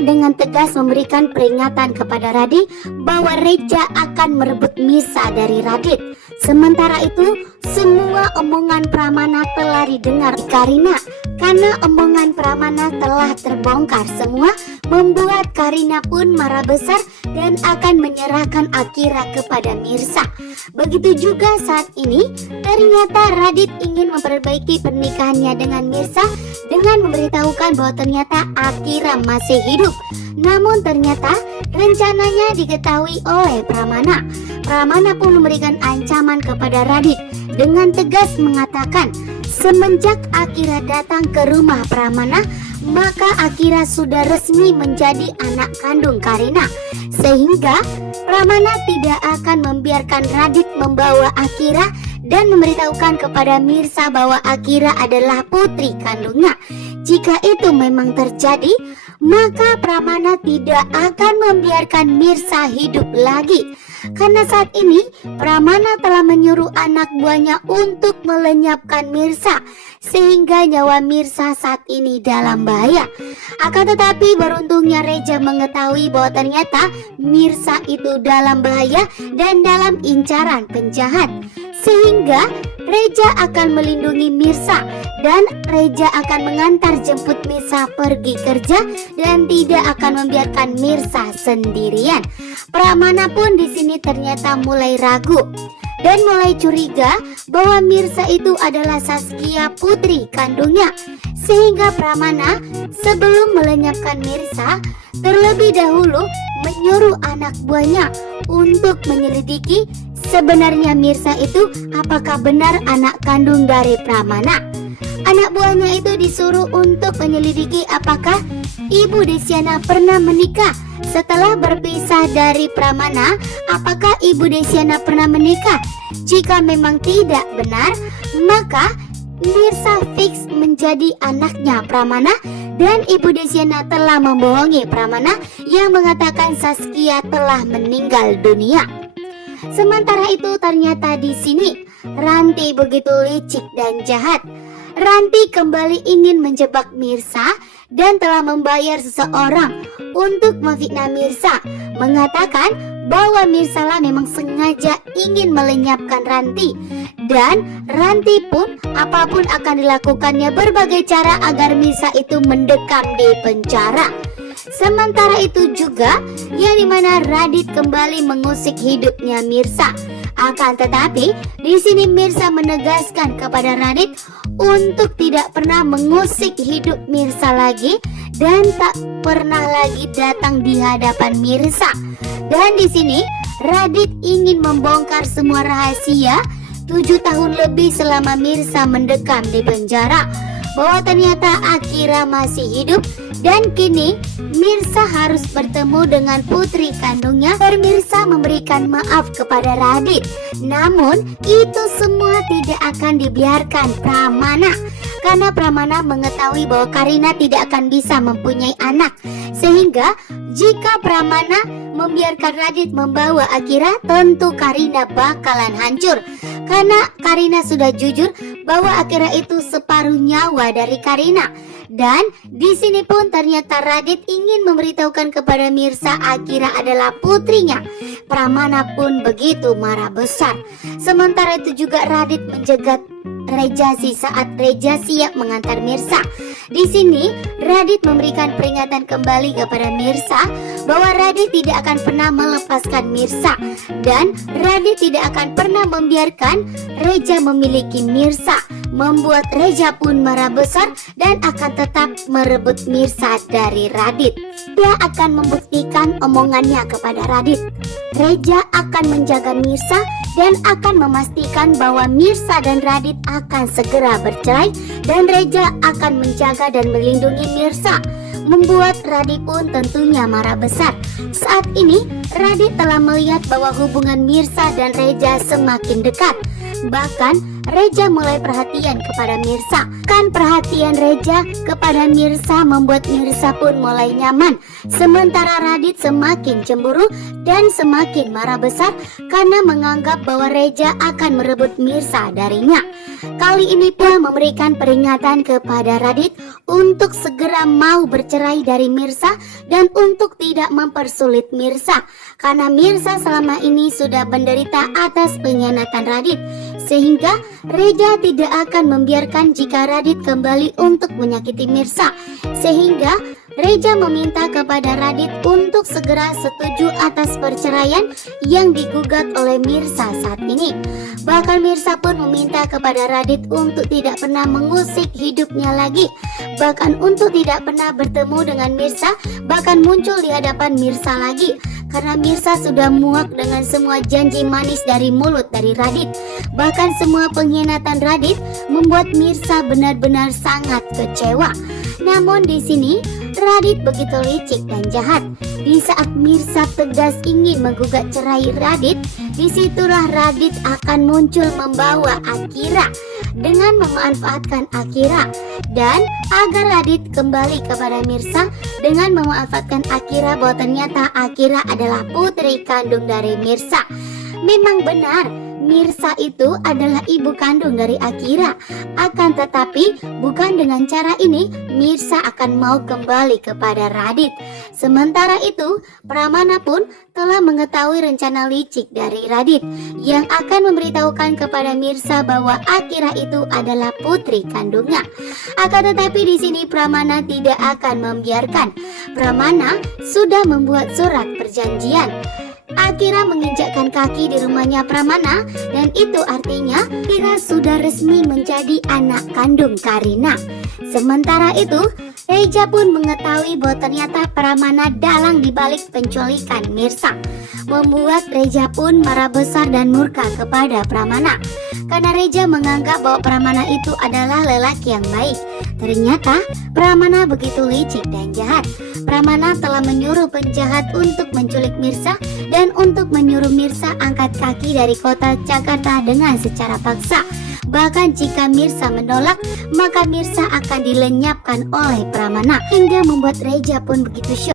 Karina dengan tegas memberikan peringatan kepada Radit bahwa Reja akan merebut Mirsa dari Radit. Sementara itu, semua omongan Pramana telah didengar Karina. Karena omongan Pramana telah terbongkar semua, membuat Karina pun marah besar dan akan menyerahkan Akira kepada Mirsa. Begitu juga saat ini, ternyata Radit ingin memperbaiki pernikahannya dengan Mirsa dengan memberitahukan bahwa ternyata Akira masih hidup. Namun ternyata rencananya diketahui oleh Pramana. Pramana pun memberikan ancaman kepada Radit dengan tegas mengatakan, semenjak Akira datang ke rumah Pramana, maka Akira sudah resmi menjadi anak kandung Karina. Sehingga Pramana tidak akan membiarkan Radit membawa Akira dan memberitahukan kepada Mirsa bahwa Akira adalah putri kandungnya. Jika itu memang terjadi, maka Pramana tidak akan membiarkan Mirsa hidup lagi. Karena saat ini Pramana telah menyuruh anak buahnya untuk melenyapkan Mirsa, sehingga nyawa Mirsa saat ini dalam bahaya. Akan tetapi beruntungnya Reja mengetahui bahwa ternyata Mirsa itu dalam bahaya dan dalam incaran penjahat, sehingga Reja akan melindungi Mirsa dan Reja akan mengantar jemput Mirsa pergi kerja dan tidak akan membiarkan Mirsa sendirian. Pramana pun di sini ternyata mulai ragu dan mulai curiga bahwa Mirsa itu adalah Saskia putri kandungnya. Sehingga Pramana sebelum melenyapkan Mirsa terlebih dahulu menyuruh anak buahnya untuk menyelidiki sebenarnya Mirsa itu apakah benar anak kandung dari Pramana. Anak buahnya itu disuruh untuk menyelidiki apakah Ibu Desyana pernah menikah. Setelah berpisah dari Pramana, apakah Ibu Desyana pernah menikah? Jika memang tidak benar, maka Mirsa fix menjadi anaknya Pramana dan Ibu Desyana telah membohongi Pramana yang mengatakan Saskia telah meninggal dunia. Sementara itu ternyata di sini Ranti begitu licik dan jahat. Ranti kembali ingin menjebak Mirsa dan telah membayar seseorang untuk memfitnah Mirsa, mengatakan bahwa Mirsa lah memang sengaja ingin melenyapkan Ranti, dan Ranti pun apapun akan dilakukannya berbagai cara agar Mirsa itu mendekam di penjara. Sementara itu juga yang dimana Radit kembali mengusik hidupnya Mirsa. Akan tetapi di sini Mirsa menegaskan kepada Radit untuk tidak pernah mengusik hidup Mirsa lagi dan tak pernah lagi datang di hadapan Mirsa. Dan di sini Radit ingin membongkar semua rahasia 7 tahun lebih selama Mirsa mendekam di penjara, bahwa ternyata Akira masih hidup dan kini Mirsa harus bertemu dengan putri kandungnya. Mirsa memberikan maaf kepada Radit. Namun itu semua tidak akan dibiarkan Pramana, karena Pramana mengetahui bahwa Karina tidak akan bisa mempunyai anak. Sehingga jika Pramana membiarkan Radit membawa Akira, tentu Karina bakalan hancur. Karena Karina sudah jujur bahwa Akira itu separuh nyawa dari Karina. Dan di sini pun ternyata Radit ingin memberitahukan kepada Mirsa Akira adalah putrinya. Pramana pun begitu marah besar. Sementara itu juga Radit menjegat Rejasi saat Reja siap mengantar Mirsa. Di sini Radit memberikan peringatan kembali kepada Mirsa bahwa Radit tidak akan pernah melepaskan Mirsa dan Radit tidak akan pernah membiarkan Reja memiliki Mirsa. Membuat Reja pun marah besar dan akan tetap merebut Mirsa dari Radit. Dia akan membuktikan omongannya kepada Radit. Reja akan menjaga Mirsa dan akan memastikan bahwa Mirsa dan Radit akan segera bercerai dan Reja akan menjaga dan melindungi Mirsa. Membuat Radit pun tentunya marah besar. Saat ini Radit telah melihat bahwa hubungan Mirsa dan Reja semakin dekat. Bahkan Reja mulai perhatian kepada Mirsa. Kan perhatian Reja kepada Mirsa membuat Mirsa pun mulai nyaman. Sementara Radit semakin cemburu dan semakin marah besar karena menganggap bahwa Reja akan merebut Mirsa darinya. Kali ini pula memberikan peringatan kepada Radit untuk segera mau bercerai dari Mirsa dan untuk tidak mempersulit Mirsa, karena Mirsa selama ini sudah menderita atas pengkhianatan Radit, sehingga Reja tidak akan membiarkan jika Radit kembali untuk menyakiti Mirsa. Sehingga Reja meminta kepada Radit untuk segera setuju atas perceraian yang digugat oleh Mirsa saat ini. Bahkan Mirsa pun meminta kepada Radit untuk tidak pernah mengusik hidupnya lagi, bahkan untuk tidak pernah bertemu dengan Mirsa, bahkan muncul di hadapan Mirsa lagi, karena Mirsa sudah muak dengan semua janji manis dari mulut dari Radit. Bahkan semua pengkhianatan Radit membuat Mirsa benar-benar sangat kecewa. Namun di sini Radit begitu licik dan jahat. Di saat Mirsa tegas ingin menggugat cerai Radit, disitulah Radit akan muncul membawa Akira dengan memanfaatkan Akira, dan agar Radit kembali kepada Mirsa dengan memanfaatkan Akira bahwa ternyata Akira adalah putri kandung dari Mirsa. Memang benar, Mirsa itu adalah ibu kandung dari Akira. Akan tetapi bukan dengan cara ini Mirsa akan mau kembali kepada Radit. Sementara itu Pramana pun telah mengetahui rencana licik dari Radit yang akan memberitahukan kepada Mirsa bahwa Akira itu adalah putri kandungnya. Akan tetapi di sini Pramana tidak akan membiarkan. Pramana sudah membuat surat perjanjian. Akira menginjakkan kaki di rumahnya Pramana, dan itu artinya Akira sudah resmi menjadi anak kandung Karina. Sementara itu Reja pun mengetahui bahwa ternyata Pramana dalang dibalik penculikan Mirsa, membuat Reja pun marah besar dan murka kepada Pramana, karena Reja menganggap bahwa Pramana itu adalah lelaki yang baik. Ternyata Pramana begitu licik dan jahat. Pramana telah menyuruh penjahat untuk menculik Mirsa dan untuk menyuruh Mirsa angkat kaki dari kota Jakarta dengan secara paksa. Bahkan jika Mirsa menolak, maka Mirsa akan dilenyapkan oleh Pramana, hingga membuat Reja pun begitu syok.